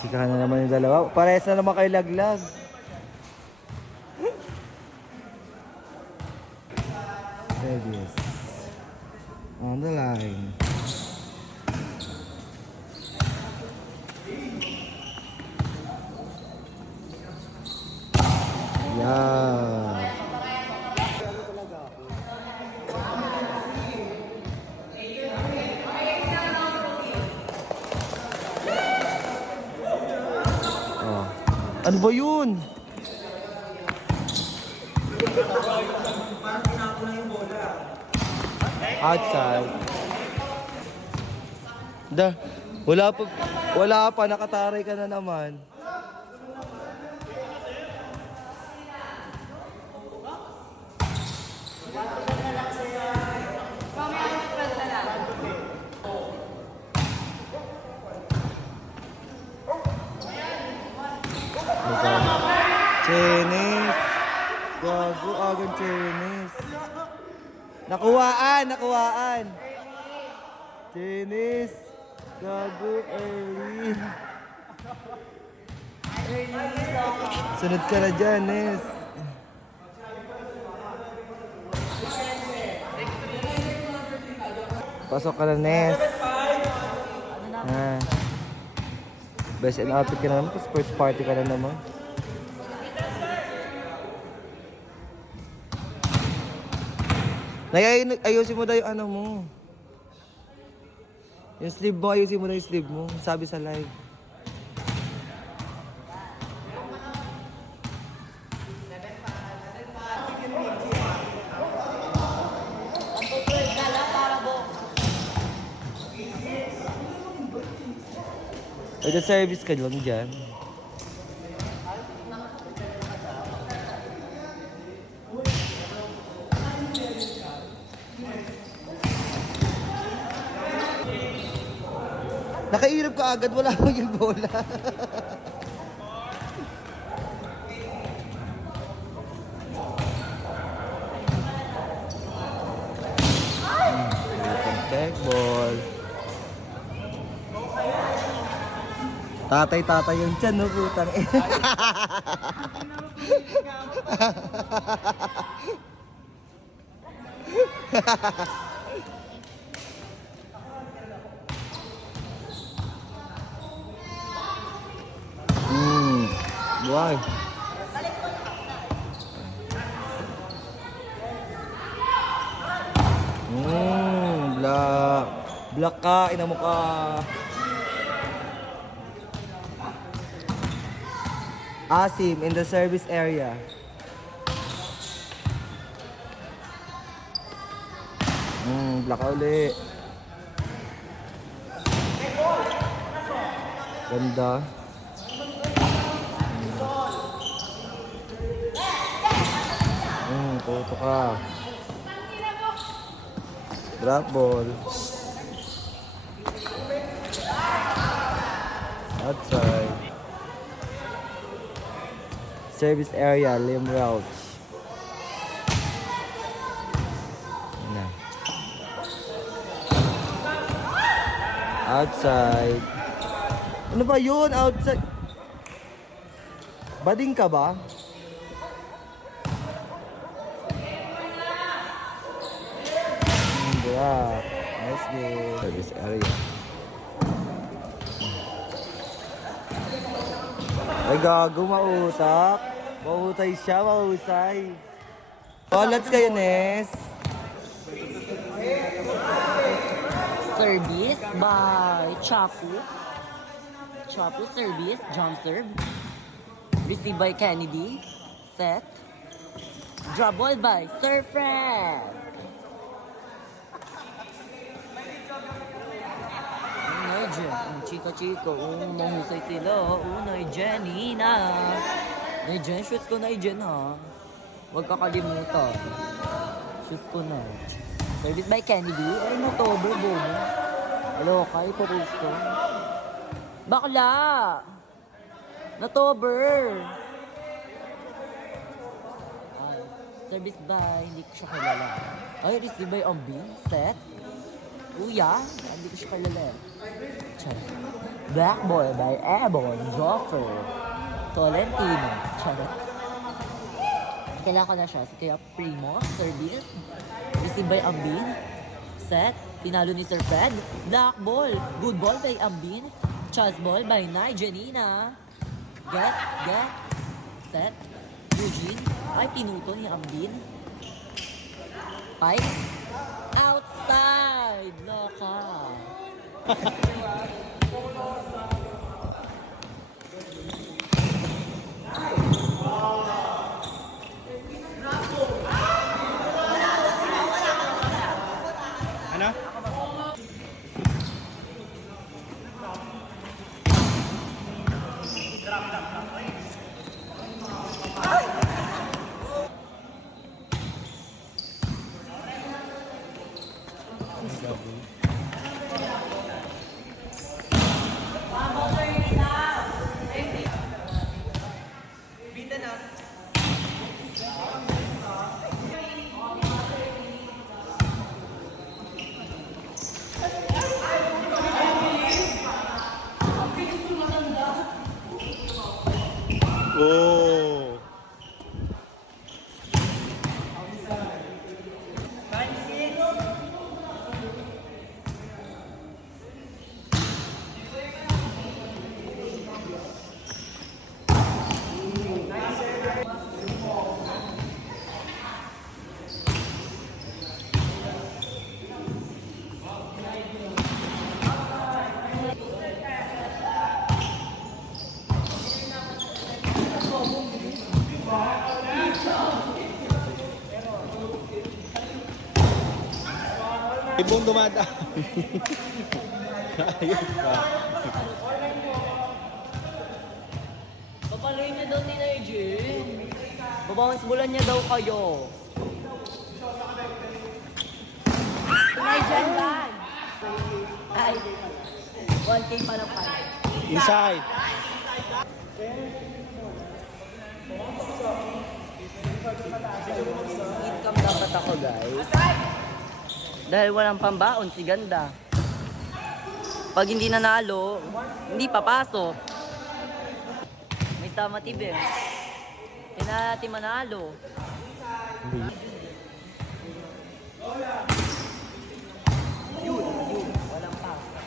Sika na naman yung dalawa. Parehas na naman kayo laglag. Service. On the line. Yeah. Oh. Ano ba yun? Outside. Wala pa, nakataray ka na naman. Chinese. Gago, agad Chinese. Nakuhaan. Chinese. Gago, early. Sunod ka na dyan, Nes. Pasok ka na, Nes. Best in outfit ka na naman, tapos first party ka na naman. Ayusin mo daw yung ano mo. Yung sleeve mo, ayusin mo na yung sleeve mo. Sabi sa live. Ay, service ka lang dyan. Nakairap ka agad, wala mo yung bola. Tech ball. Tatay yung tiyan, no, putang eh. Buhay. Black. Black ka, ina mo ka. Asim in the service area. Black ka uli. Ganda. Puto ka. Drop ball. Outside. Service area, Lim Rouch. Outside. Ano ba yun? Outside. Bading ka ba? Yeah. Nice game. Service area. Ay gago, mautak. Mahusay siya, mahusay. Collats kayo, Nes. Service by Chapu. Chapu service, jump serve. Received by Kennedy. Set. Drop ball by Sir Frank. Chika-chika, mahusay sila. Jenny na. Jen, shoot ko na Jen ha. Huwag kakalimutan. Shoot ko na. Service by Kennedy. Ay, October, bobo. Hello, kayo po gusto. Bakla! October! Ay, service by, hindi ko siya kilala. Ay, receive by Ambi. Set. Kuya, hindi ko siya kilala. Charot. Black Boy by Ebon Joffer Tolentino. Charot. Kailangan ko na siya. Si Kaya Primo, service. Received by Ambin. Set. Pinalo ni Sir Fred. Black ball. Good ball by Ambin. Chance ball by Nay Janina. Get. Set. Eugene. Ay, pinuto ni Ambin. Pipe. Outside. Loka. Ano? Oh. Ibong dumada. Ayun pa. Papaloy niya daw ni Nigel. Babawas bulan niya daw kayo. Nigel lang. Ay. 1K pa lang pala. Inside. Income dapat ako, guys. Dahil walang pambaon si Ganda. Pag hindi nanalo, hindi papasok. May tama tibe. Kaya natin manalo. Yun. Walang pasok.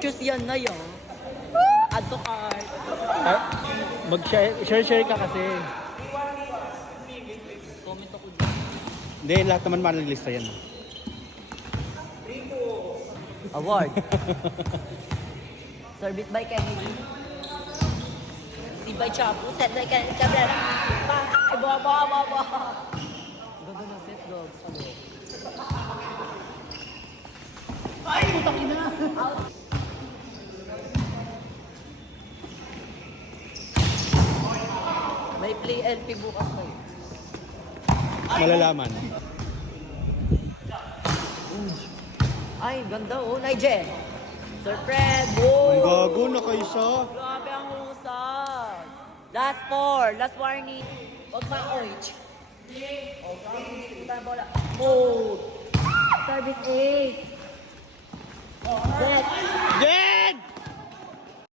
Choose yan na yun. Add to cart. Mag-share ka kasi. Comment ako dyan. Hindi, lahat naman managlista yan. Award. Service by Kennedy. Receive by Chapo. Set by Kennedy Cabrera. Ay, baba. Ganda ng set, dogs. Ano? Ay, putang ina. Out. May play LP bukas kayo. Malalaman. Ay, ganda oh. Nigel. Sir Fred. Oh. Ang gago na kayo sa... Grabe ang husay. Last 4. Last warning. Huwag ma-oich. Oh, hindi tayo bola. Oh. Service 8. Set. Yeah!